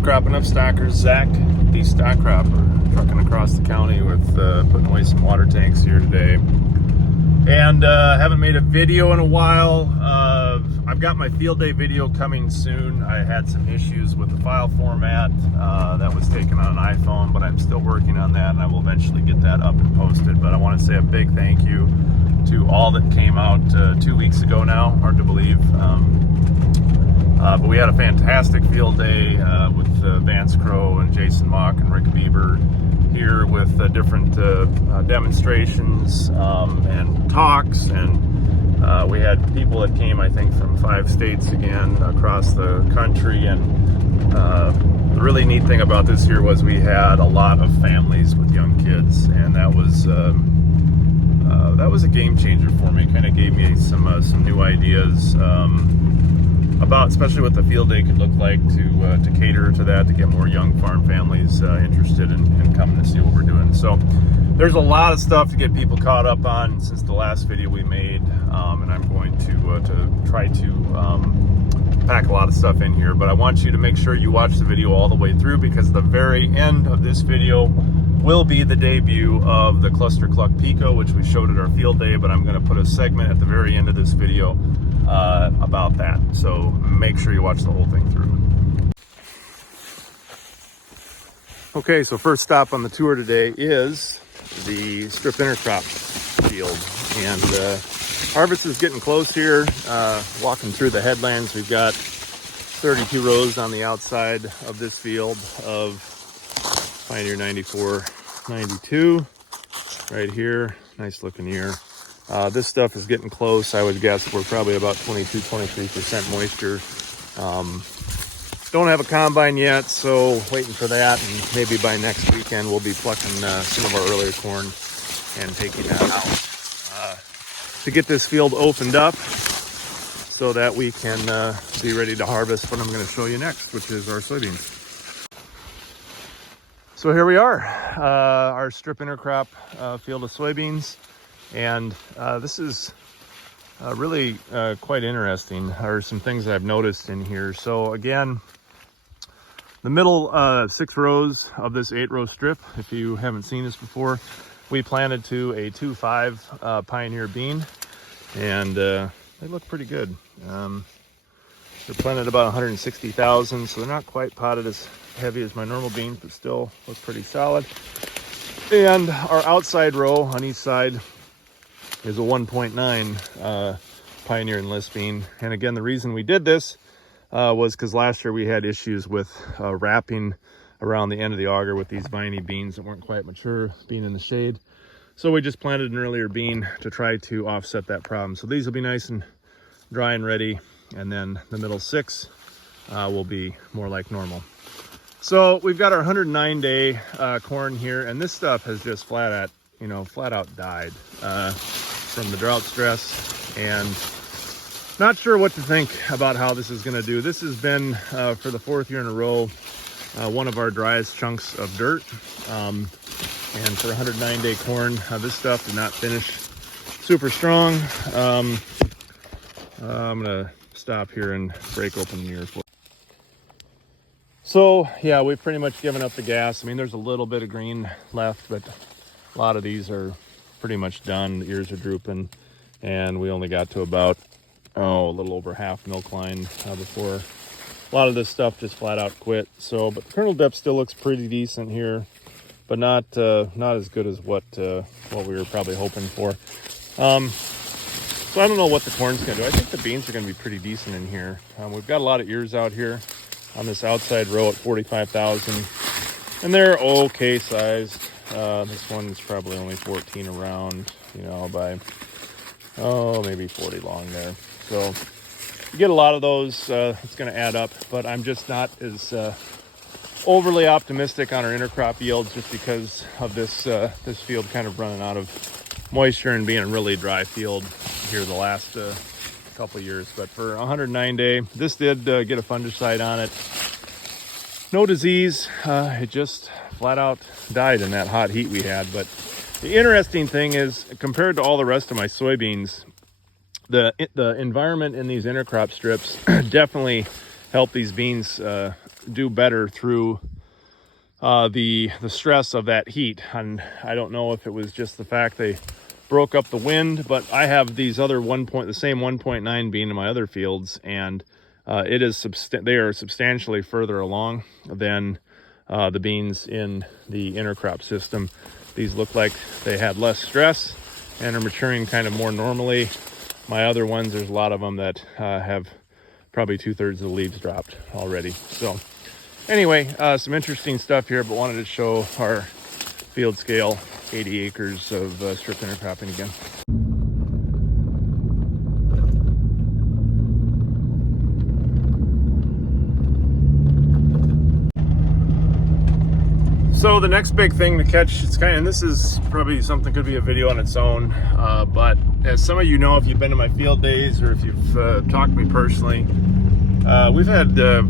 Just cropping up stockers. Zach, the stock cropper, trucking across the county with putting away some water tanks here today. And haven't made a video in a while. I've got my field day video coming soon. I had some issues with the file format that was taken on an iPhone, but I'm still working on that, and I will eventually get that up and posted. But I want to say a big thank you to all that came out 2 weeks ago now. Hard to believe. But we had a fantastic field day with Vance Crow and Jason Mock and Rick Bieber here with different demonstrations and talks, and we had people that came, I think, from 5 states again across the country. And the really neat thing about this year was we had a lot of families with young kids, and that was a game changer for me. Kind of gave me some new ideas about, especially what the field day could look like to cater to that, to get more young farm families interested in coming to see what we're doing. So there's a lot of stuff to get people caught up on since the last video we made, and I'm going to try to pack a lot of stuff in here. But I want you to make sure you watch the video all the way through, because the very end of this video will be the debut of the ClusterCluck Pico, which we showed at our field day, but I'm going to put a segment at the very end of this video about that. So make sure you watch the whole thing through. Okay, so first stop on the tour today is the strip intercrop field, and harvest is getting close here. Walking through the headlands, we've got 32 rows on the outside of this field of Pioneer 94, 92 right here. Nice looking ear. This stuff is getting close. I would guess we're probably about 22-23% moisture. Don't have a combine yet, so waiting for that, and maybe by next weekend we'll be plucking some of our earlier corn and taking that out to get this field opened up so that we can be ready to harvest what I'm going to show you next, which is our soybeans. So here we are, our strip intercrop field of soybeans. And this is really quite interesting. There are some things that I've noticed in here. So again, the middle 6 rows of this 8-row strip, if you haven't seen this before, we planted to a 2.5 Pioneer bean, and they look pretty good. They're planted about 160,000, so they're not quite potted as heavy as my normal beans, but still look pretty solid. And our outside row on each side is a 1.9 Pioneer Enlist bean. And again, the reason we did this was because last year we had issues with wrapping around the end of the auger with these viney beans that weren't quite mature, being in the shade. So we just planted an earlier bean to try to offset that problem. So these will be nice and dry and ready, and then the middle 6 will be more like normal. So we've got our 109-day corn here, and this stuff has just flat out died from the drought stress, and not sure what to think about how this is going to do. This has been for the 4th year in a row one of our driest chunks of dirt, and for 109-day corn, this stuff did not finish super strong. I'm gonna stop here and break open the ear for. So yeah, we've pretty much given up the gas. I mean, there's a little bit of green left, but a lot of these are pretty much done. The ears are drooping, and we only got to about a little over half milk line before a lot of this stuff just flat out quit. So, but the kernel depth still looks pretty decent here, but not as good as what we were probably hoping for. So I don't know what the corn's gonna do. I think the beans are gonna be pretty decent in here. We've got a lot of ears out here on this outside row at 45,000, and they're okay sized. This one's probably only 14 around, by maybe 40 long there. So you get a lot of those. It's going to add up, but I'm just not as overly optimistic on our intercrop yields, just because of this field kind of running out of moisture and being a really dry field here the last couple of years. But for 109-day, this did get a fungicide on it. No disease. It just flat out died in that hot heat we had. But the interesting thing is, compared to all the rest of my soybeans, the environment in these intercrop strips definitely help these beans do better through the stress of that heat. And I don't know if it was just the fact they broke up the wind, but I have these other the same 1.9 bean in my other fields, and they are substantially further along than the beans in the intercrop system. These look like they had less stress and are maturing kind of more normally. My other ones, there's a lot of them that have probably 2/3 of the leaves dropped already. So anyway, some interesting stuff here, but wanted to show our field scale 80 acres of strip intercropping again. So the next big thing to catch, and this is probably something could be a video on its own, but as some of you know, if you've been to my field days or if you've talked to me personally, we've had a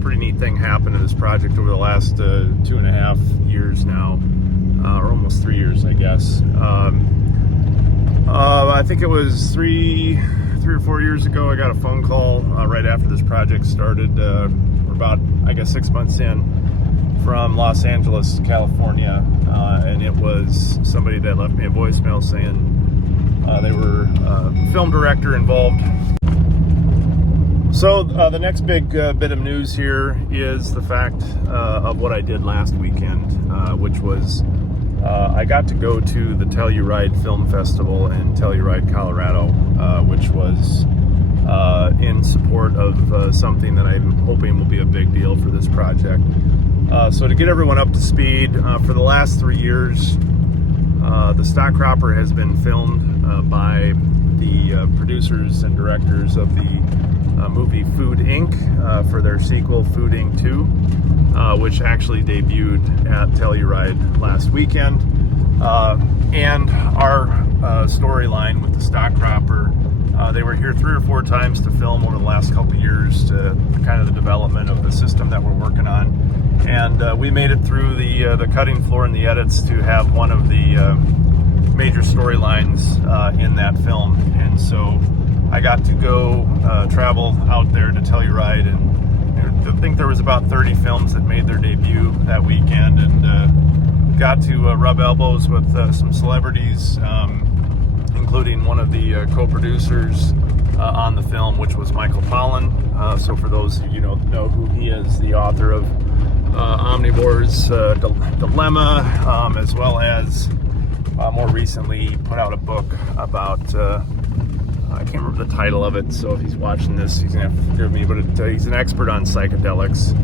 pretty neat thing happen to this project over the last 2.5 years now, or almost 3 years, I guess. I think it was three or 4 years ago, I got a phone call right after this project started. We're about, I guess, 6 months in, from Los Angeles, California, and it was somebody that left me a voicemail saying they were a film director involved. So the next big bit of news here is the fact of what I did last weekend, which was I got to go to the Telluride Film Festival in Telluride, Colorado, which was in support of something that I'm hoping will be a big deal for this project. So to get everyone up to speed, for the last 3 years, the stock cropper has been filmed by the producers and directors of the movie Food Inc. For their sequel, Food Inc. 2, which actually debuted at Telluride last weekend. And our storyline with the stock cropper, they were here 3 or 4 times to film over the last couple of years to kind of the development of the system that we're working on. And we made it through the cutting floor and the edits to have one of the major storylines in that film. And so I got to go travel out there to Telluride, and I think there was about 30 films that made their debut that weekend, and got to rub elbows with some celebrities, including one of the co-producers on the film, which was Michael Pollan. So for those of you know who he is, the author of Omnivore's Dilemma, as well as more recently put out a book about, I can't remember the title of it, so if he's watching this, he's going to have to forgive me, but he's an expert on psychedelics,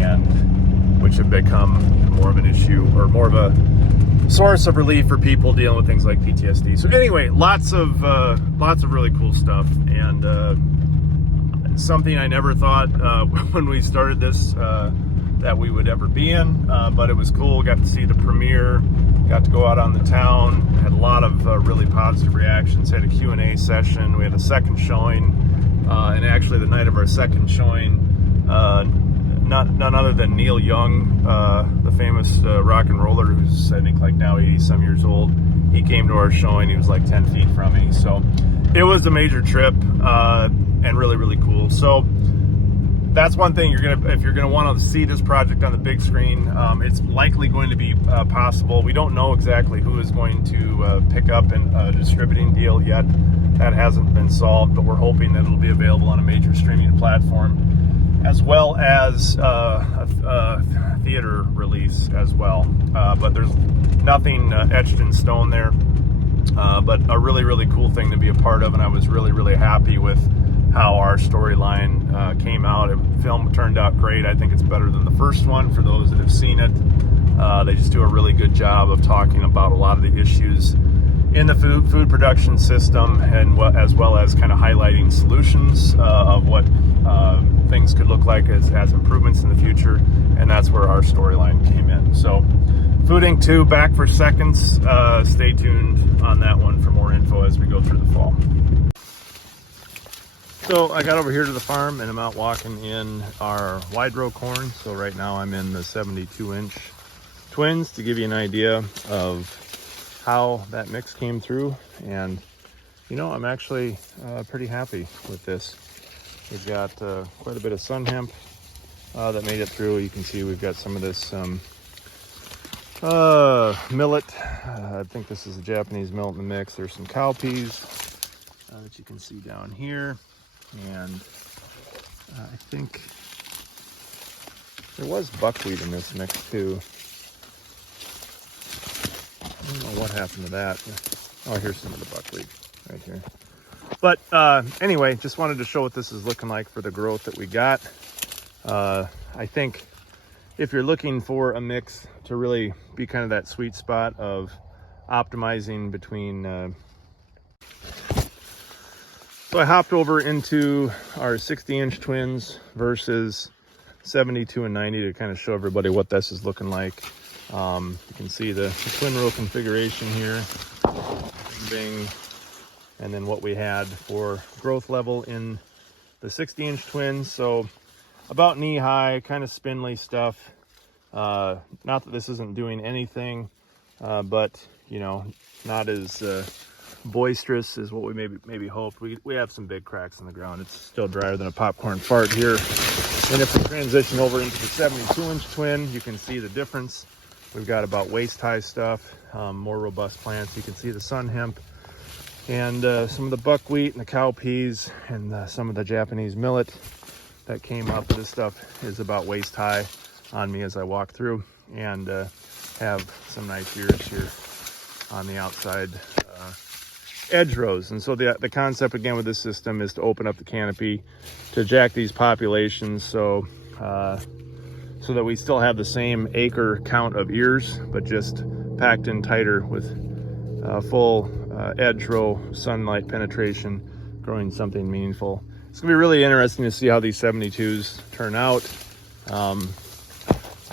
and which have become more of an issue, or more of a source of relief for people dealing with things like PTSD. So anyway, lots of really cool stuff, and something I never thought when we started this that we would ever be in, but it was cool. Got to see the premiere, got to go out on the town, had a lot of really positive reactions, had a Q&A session, we had a second showing, and actually the night of our second showing, none other than Neil Young, the famous rock and roller, who's I think like now 80-some years old, he came to our showing. He was like 10 feet from me, so it was a major trip, and really, really cool. So that's one thing if you're gonna want to see this project on the big screen. It's likely going to be possible. We don't know exactly who is going to pick up a distributing deal yet. That hasn't been solved, but we're hoping that it'll be available on a major streaming platform, as well as a theater release as well. But there's nothing etched in stone there. But a really, really cool thing to be a part of, and I was really, really happy with how our storyline came out. The film turned out great. I think it's better than the first one for those that have seen it. They just do a really good job of talking about a lot of the issues in the food production system, and as well as kind of highlighting solutions of what things could look like as improvements in the future, and that's where our storyline came in. So Food Inc. 2 back for seconds. Stay tuned on that one for more info as we go through the fall. So I got over here to the farm and I'm out walking in our wide row corn. So right now I'm in the 72-inch twins to give you an idea of how that mix came through. And you know, I'm actually pretty happy with this. We've got quite a bit of sun hemp that made it through. You can see we've got some of this millet. I think this is a Japanese millet in the mix. There's some cowpeas that you can see down here. And I think there was buckwheat in this mix too. I don't know what happened to that. Oh, here's some of the buckwheat right here. But anyway, just wanted to show what this is looking like for the growth that we got. I think if you're looking for a mix to really be kind of that sweet spot of optimizing between so I hopped over into our 60-inch twins versus 72 and 90 to kind of show everybody what this is looking like. You can see the twin row configuration here, bing, and then what we had for growth level in the 60-inch twins. So about knee high, kind of spindly stuff. Not that this isn't doing anything, but you know, not as boisterous as what we maybe hoped. We have some big cracks in the ground. It's still drier than a popcorn fart here. And if we transition over into the 72-inch twin, you can see the difference. We've got about waist high stuff, more robust plants. You can see the sun hemp and some of the buckwheat and the cowpeas and some of the Japanese millet that came up. This stuff is about waist high on me as I walk through, and have some nice ears here on the outside edge rows. And so the concept again with this system is to open up the canopy to jack these populations so that we still have the same acre count of ears, but just packed in tighter with full edge row sunlight penetration, growing something meaningful. It's gonna be really interesting to see how these 72s turn out.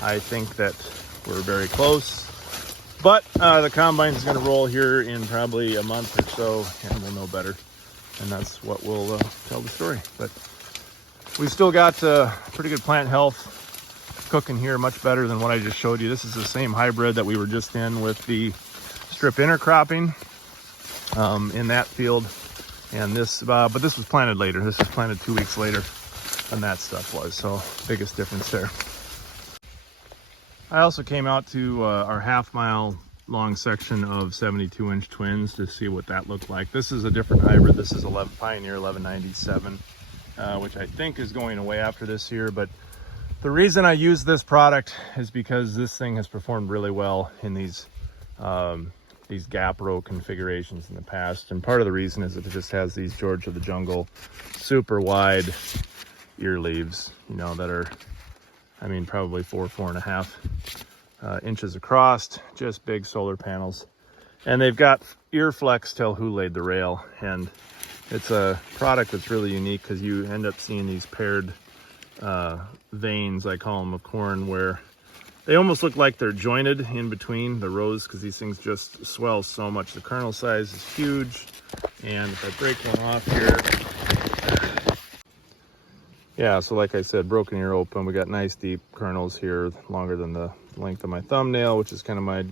I think that we're very close. But the combine is going to roll here in probably a month or so, and we'll know better. And that's what will tell the story. But we've still got pretty good plant health cooking here, much better than what I just showed you. This is the same hybrid that we were just in with the strip intercropping in that field. And this, but this was planted later. This was planted 2 weeks later than that stuff was. So biggest difference there. I also came out to our half-mile long section of 72-inch twins to see what that looked like. This is a different hybrid. This is Pioneer 1197, which I think is going away after this year. But the reason I use this product is because this thing has performed really well in these gap row configurations in the past. And part of the reason is that it just has these George of the Jungle super wide ear leaves, you know, that are, I mean, probably 4.5 inches across, just big solar panels. And they've got ear flex till who laid the rail. And it's a product that's really unique because you end up seeing these paired veins, I call them, of corn, where they almost look like they're jointed in between the rows because these things just swell so much. The kernel size is huge. And if I break one off here, yeah, so like I said, broken ear open. We got nice deep kernels here, longer than the length of my thumbnail, which is kind of my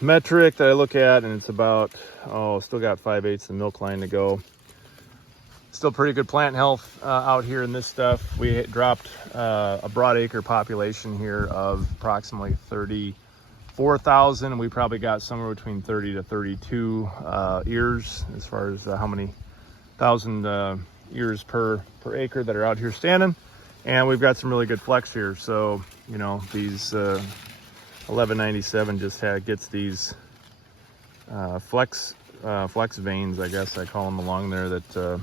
metric that I look at. And it's about, still got 5/8 the milk line to go. Still pretty good plant health out here in this stuff. We dropped a broadacre population here of approximately 34,000. We probably got somewhere between 30 to 32 ears as far as how many thousand ears per acre that are out here standing. And we've got some really good flex here. So, you know, these 1197 just gets these flex veins, I guess I call them, along there that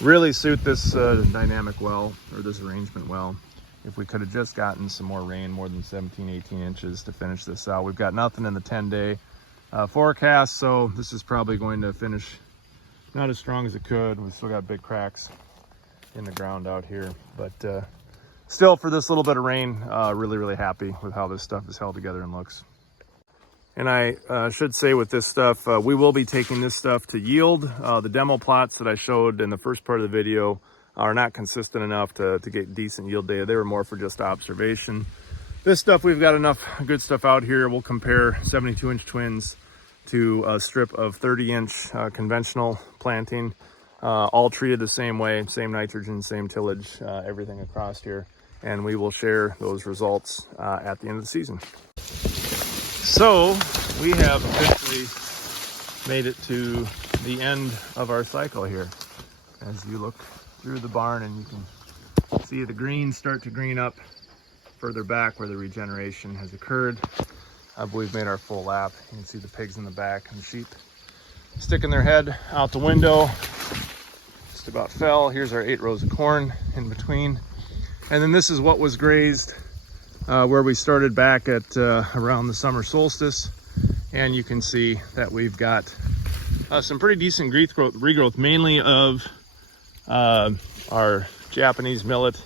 really suit this dynamic well, or this arrangement well. If we could have just gotten some more rain, more than 17, 18 inches to finish this out. We've got nothing in the 10-day forecast, so this is probably going to finish not as strong as it could. We've still got big cracks in the ground out here, but still, for this little bit of rain, really, really happy with how this stuff is held together and looks. And I should say with this stuff, we will be taking this stuff to yield. The demo plots that I showed in the first part of the video are not consistent enough to get decent yield data. They were more for just observation. This stuff, we've got enough good stuff out here. We'll compare 72-inch twins to a strip of 30-inch conventional planting. all treated the same way, same nitrogen, same tillage, everything across here. And we will share those results at the end of the season. So we have officially made it to the end of our cycle here. As you look through the barn and you can see the greens start to green up further back where the regeneration has occurred. We've made our full lap. You can see the pigs in the back and the sheep sticking their head out the window. Just about fell. Here's our 8 rows of corn in between. And then this is what was grazed where we started back at around the summer solstice. And you can see that we've got some pretty decent regrowth, mainly of our Japanese millet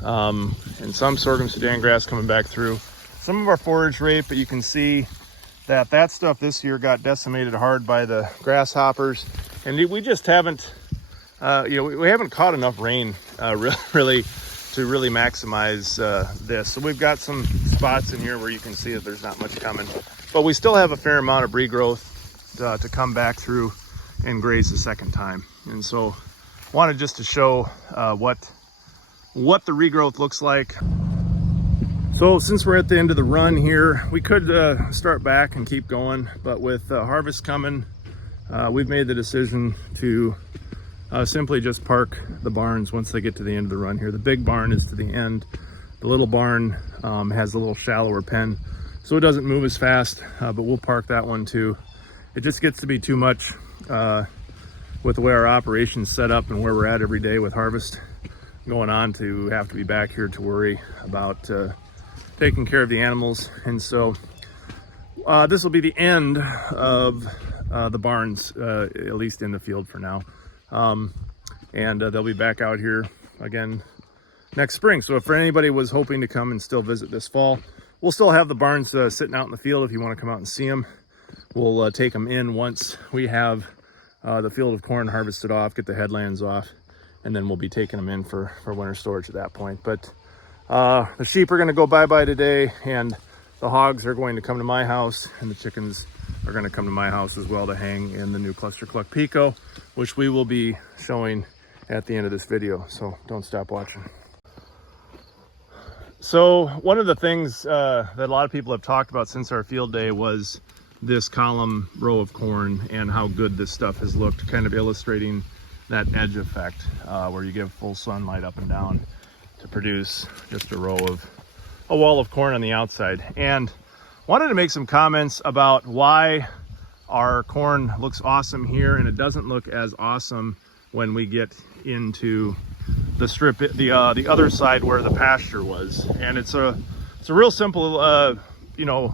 and some sorghum Sudan grass coming back through. Some of our forage rape, but you can see that that stuff this year got decimated hard by the grasshoppers. And we just haven't, we haven't caught enough rain really to really maximize this. So we've got some spots in here where you can see that there's not much coming, but we still have a fair amount of regrowth to come back through and graze the second time. And so wanted just to show what the regrowth looks like. So since we're at the end of the run here, we could start back and keep going, but with harvest coming, we've made the decision to simply just park the barns once they get to the end of the run here. The big barn is to the end. The little barn has a little shallower pen, so it doesn't move as fast, but we'll park that one too. It just gets to be too much with the way our operation's set up and where we're at every day with harvest going on to have to be back here to worry about taking care of the animals. And so this will be the end of the barns, at least in the field for now. And they'll be back out here again next spring. So if anybody was hoping to come and still visit this fall, we'll still have the barns sitting out in the field if you want to come out and see them. We'll take them in once we have the field of corn harvested off, get the headlands off, and then we'll be taking them in for winter storage at that point. But the sheep are going to go bye-bye today, and the hogs are going to come to my house, and the chickens are going to come to my house as well to hang in the new ClusterCluck Pico, which we will be showing at the end of this video. So don't stop watching. So one of the things that a lot of people have talked about since our field day was this column row of corn and how good this stuff has looked, kind of illustrating that edge effect where you give full sunlight up and down to produce just a wall of corn on the outside. And wanted to make some comments about why our corn looks awesome here and it doesn't look as awesome when we get into the strip, the other side where the pasture was. And it's a real simple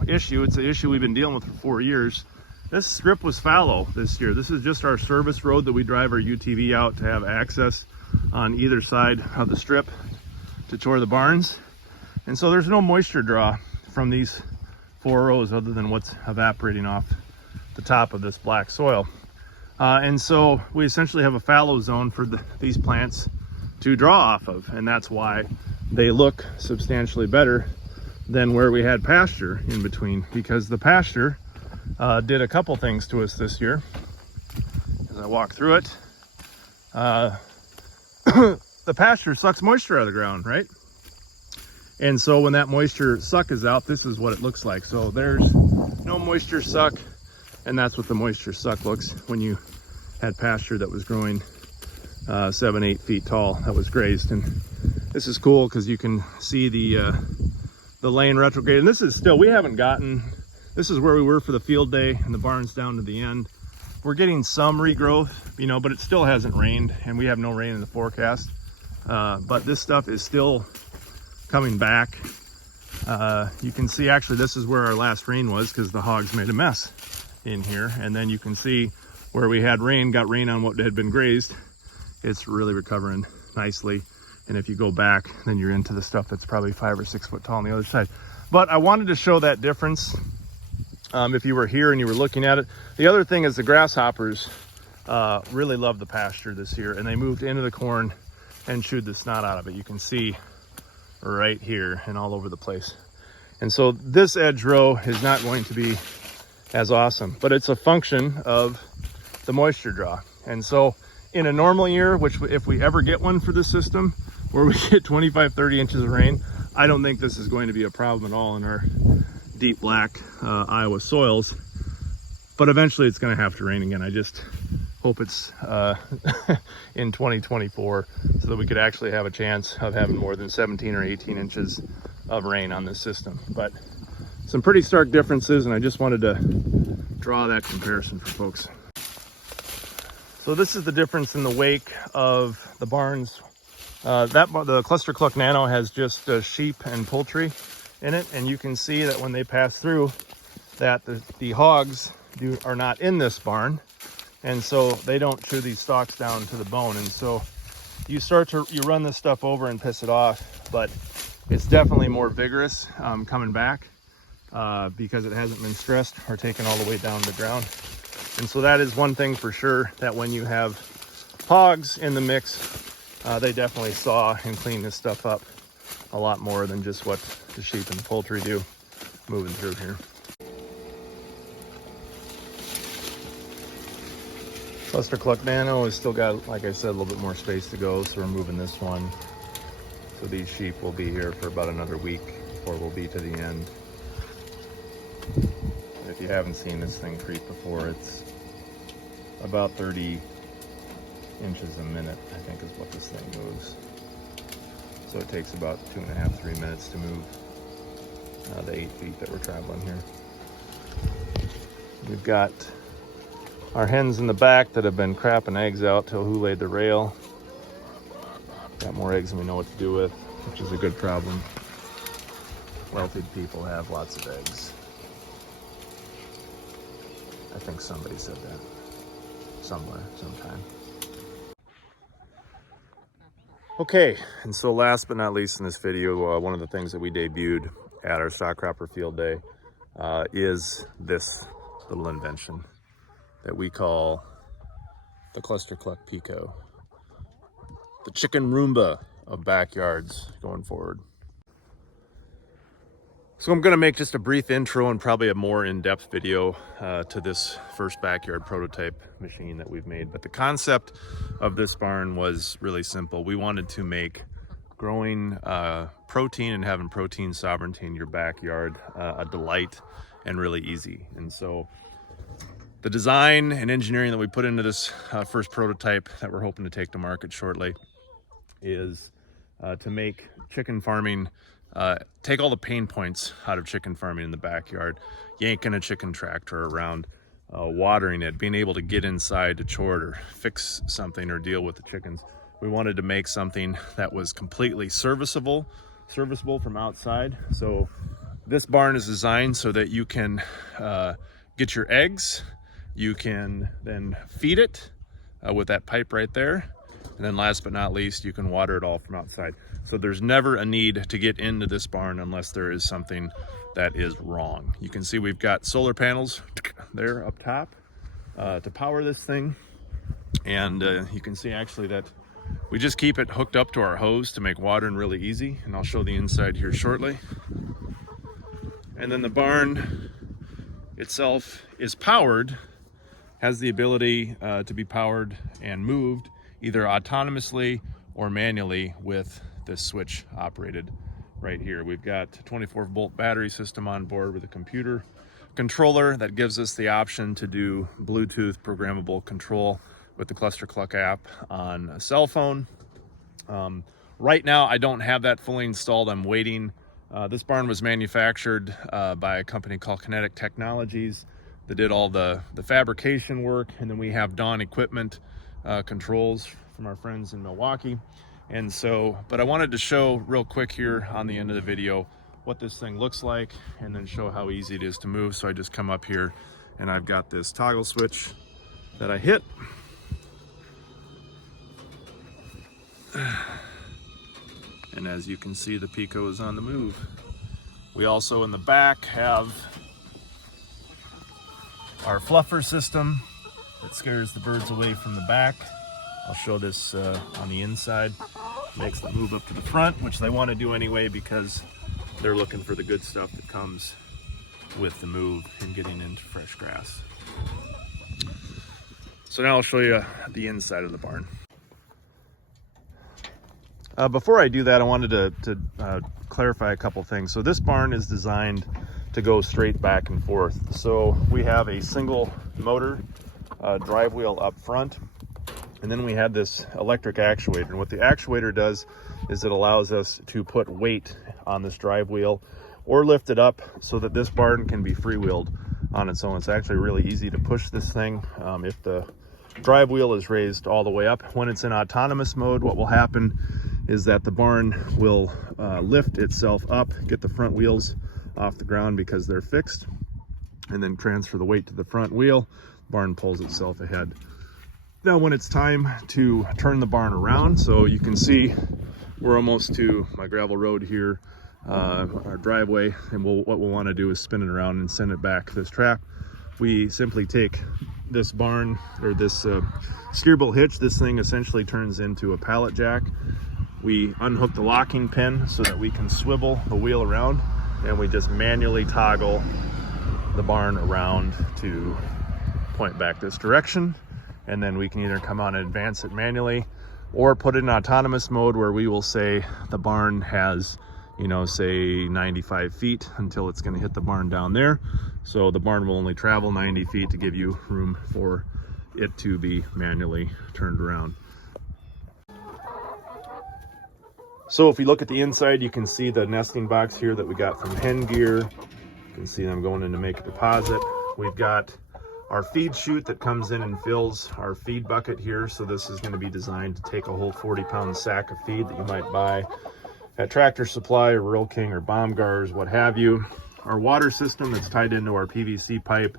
issue. It's an issue we've been dealing with for 4 years. This strip was fallow this year. This is just our service road that we drive our UTV out to have access on either side of the strip to chore the barns. And so there's no moisture draw from these 4 rows other than what's evaporating off the top of this black soil. And so we essentially have a fallow zone for these plants to draw off of, and that's why they look substantially better than where we had pasture in between, because the pasture did a couple things to us this year. As I walk through it, the pasture sucks moisture out of the ground, right? And so when that moisture suck is out, this is what it looks like. So there's no moisture suck, and that's what the moisture suck looks when you had pasture that was growing 7-8 feet tall that was grazed. And this is cool because you can see the lane retrograde. And this is still, this is where we were for the field day, and the barn's down to the end. We're getting some regrowth, but it still hasn't rained, and we have no rain in the forecast. But this stuff is still coming back. You can see actually this is where our last rain was because the hogs made a mess in here. And then you can see where we had rain, got rain on what had been grazed. It's really recovering nicely. And if you go back, then you're into the stuff that's probably 5 or 6 foot tall on the other side. But I wanted to show that difference if you were here and you were looking at it. The other thing is the grasshoppers really love the pasture this year, and they moved into the corn and chewed the snot out of it. You can see right here and all over the place. And so this edge row is not going to be as awesome, but it's a function of the moisture draw. And so in a normal year, which if we ever get one for this system, where we get 25-30 inches of rain, I don't think this is going to be a problem at all in our deep black Iowa soils. But eventually it's going to have to rain again. I just hope it's in 2024 so that we could actually have a chance of having more than 17 or 18 inches of rain on this system. But some pretty stark differences, and I just wanted to draw that comparison for folks. So this is the difference in the wake of the barns. The ClusterCluck Nano has just sheep and poultry in it, and you can see that when they pass through that the hogs are not in this barn, and so they don't chew these stalks down to the bone. And so you run this stuff over and piss it off, but it's definitely more vigorous coming back because it hasn't been stressed or taken all the way down to the ground. And so that is one thing for sure, that when you have hogs in the mix, they definitely saw and clean this stuff up a lot more than just what the sheep and the poultry do moving through here. ClusterCluck Nano has still got, like I said, a little bit more space to go, so we're moving this one. So these sheep will be here for about another week before we'll be to the end. If you haven't seen this thing creep before, it's about 30 inches a minute, I think is what this thing moves. So it takes about 2.5, 3 minutes to move the 8 feet that we're traveling here. We've got our hens in the back that have been crapping eggs out till who laid the rail. Got more eggs than we know what to do with, which is a good problem. Wealthy people have lots of eggs. I think somebody said that somewhere, sometime. Okay, and so last but not least in this video, one of the things that we debuted at our stock cropper field day is this little invention that we call the ClusterCluck Pico, the chicken Roomba of backyards going forward. So I'm going to make just a brief intro and probably a more in-depth video to this first backyard prototype machine that we've made. But the concept of this barn was really simple. We wanted to make growing protein and having protein sovereignty in your backyard a delight and really easy. And so the design and engineering that we put into this first prototype that we're hoping to take to market shortly is to make chicken farming, take all the pain points out of chicken farming in the backyard, yanking a chicken tractor around, watering it, being able to get inside to chore or fix something or deal with the chickens. We wanted to make something that was completely serviceable from outside. So this barn is designed so that you can get your eggs, you can then feed it with that pipe right there. And then last but not least, you can water it all from outside. So there's never a need to get into this barn unless there is something that is wrong. You can see we've got solar panels there up top to power this thing. And you can see actually that we just keep it hooked up to our hose to make watering really easy. And I'll show the inside here shortly. And then the barn itself is powered, has the ability to be powered and moved either autonomously or manually with this switch operated right here. We've got a 24-volt battery system on board with a computer controller that gives us the option to do Bluetooth programmable control with the ClusterCluck app on a cell phone. Right now, I don't have that fully installed. I'm waiting. This barn was manufactured by a company called Kinetic Technologies that did all the fabrication work, and then we have Dawn Equipment controls from our friends in Milwaukee. And so, but I wanted to show real quick here on the end of the video what this thing looks like and then show how easy it is to move. So I just come up here and I've got this toggle switch that I hit. And as you can see, the Pico is on the move. We also in the back have our fluffer system that scares the birds away from the back. I'll show this on the inside. Makes them move up to the front, which they want to do anyway because they're looking for the good stuff that comes with the move and getting into fresh grass. So now I'll show you the inside of the barn. Before I do that, I wanted to clarify a couple things. So this barn is designed to go straight back and forth. So we have a single motor drive wheel up front, and then we had this electric actuator. And what the actuator does is it allows us to put weight on this drive wheel or lift it up so that this barn can be freewheeled on its own. It's actually really easy to push this thing if the drive wheel is raised all the way up. When it's in autonomous mode, what will happen is that the barn will lift itself up, get the front wheels off the ground because they're fixed, and then transfer the weight to the front wheel. Barn pulls itself ahead. Now when it's time to turn the barn around, so you can see we're almost to my gravel road here, our driveway, and what we'll want to do is spin it around and send it back to this trap. We simply take this barn, or this steer bolt hitch. This thing essentially turns into a pallet jack. We unhook the locking pin so that we can swivel the wheel around, and we just manually toggle the barn around to point back this direction. And then we can either come on and advance it manually or put it in autonomous mode, where we will say the barn has, you know, say 95 feet until it's going to hit the barn down there. So the barn will only travel 90 feet to give you room for it to be manually turned around. So if you look at the inside, you can see the nesting box here that we got from Hen Gear. You can see them going in to make a deposit. We've got our feed chute that comes in and fills our feed bucket here. So this is going to be designed to take a whole 40-pound sack of feed that you might buy at Tractor Supply or Rural King or Baumgars, what have you. Our water system that's tied into our PVC pipe,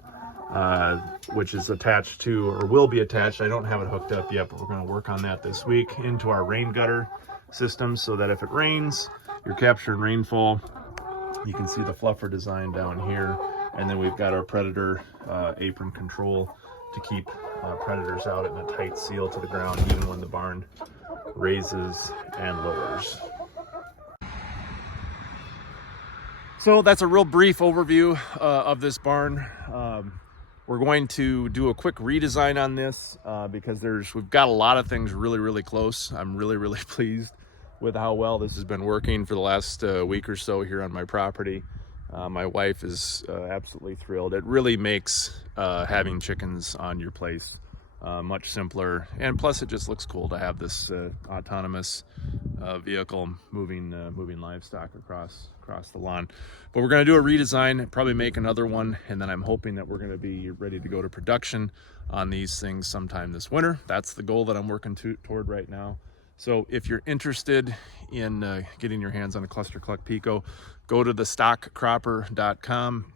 which is attached to, or will be attached, I don't have it hooked up yet, but we're going to work on that this week, into our rain gutter system, so that if it rains, you're capturing rainfall. You can see the fluffer design down here, and then we've got our predator apron control to keep predators out in a tight seal to the ground, even when the barn raises and lowers. So that's a real brief overview of this barn. We're going to do a quick redesign on this because we've got a lot of things really close. I'm really pleased with how well this has been working for the last week or so here on my property. My wife is absolutely thrilled. It really makes having chickens on your place much simpler, and plus it just looks cool to have this autonomous vehicle moving livestock across the lawn. But we're going to do a redesign, probably make another one, and then I'm hoping that we're going to be ready to go to production on these things sometime this winter. That's the goal that I'm working toward right now. So if you're interested in getting your hands on a ClusterCluck Pico, go to thestockcropper.com,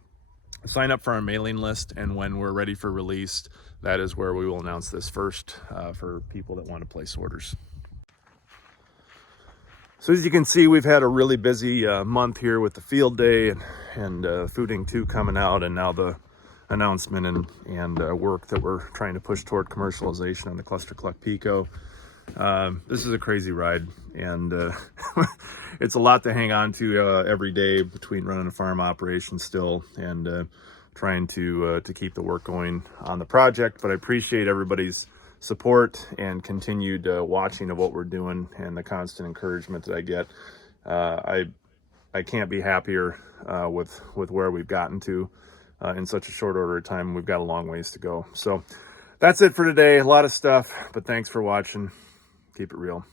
sign up for our mailing list, and when we're ready for release, that is where we will announce this first for people that want to place orders. So as you can see, we've had a really busy month here with the field day and Fooding 2 coming out, and now the announcement and work that we're trying to push toward commercialization on the ClusterCluck Pico. This is a crazy ride, and it's a lot to hang on to every day between running a farm operation still and trying to keep the work going on the project. But I appreciate everybody's support and continued watching of what we're doing and the constant encouragement that I get. I can't be happier with where we've gotten to in such a short order of time. We've got a long ways to go. So that's it for today. A lot of stuff, but thanks for watching. Keep it real.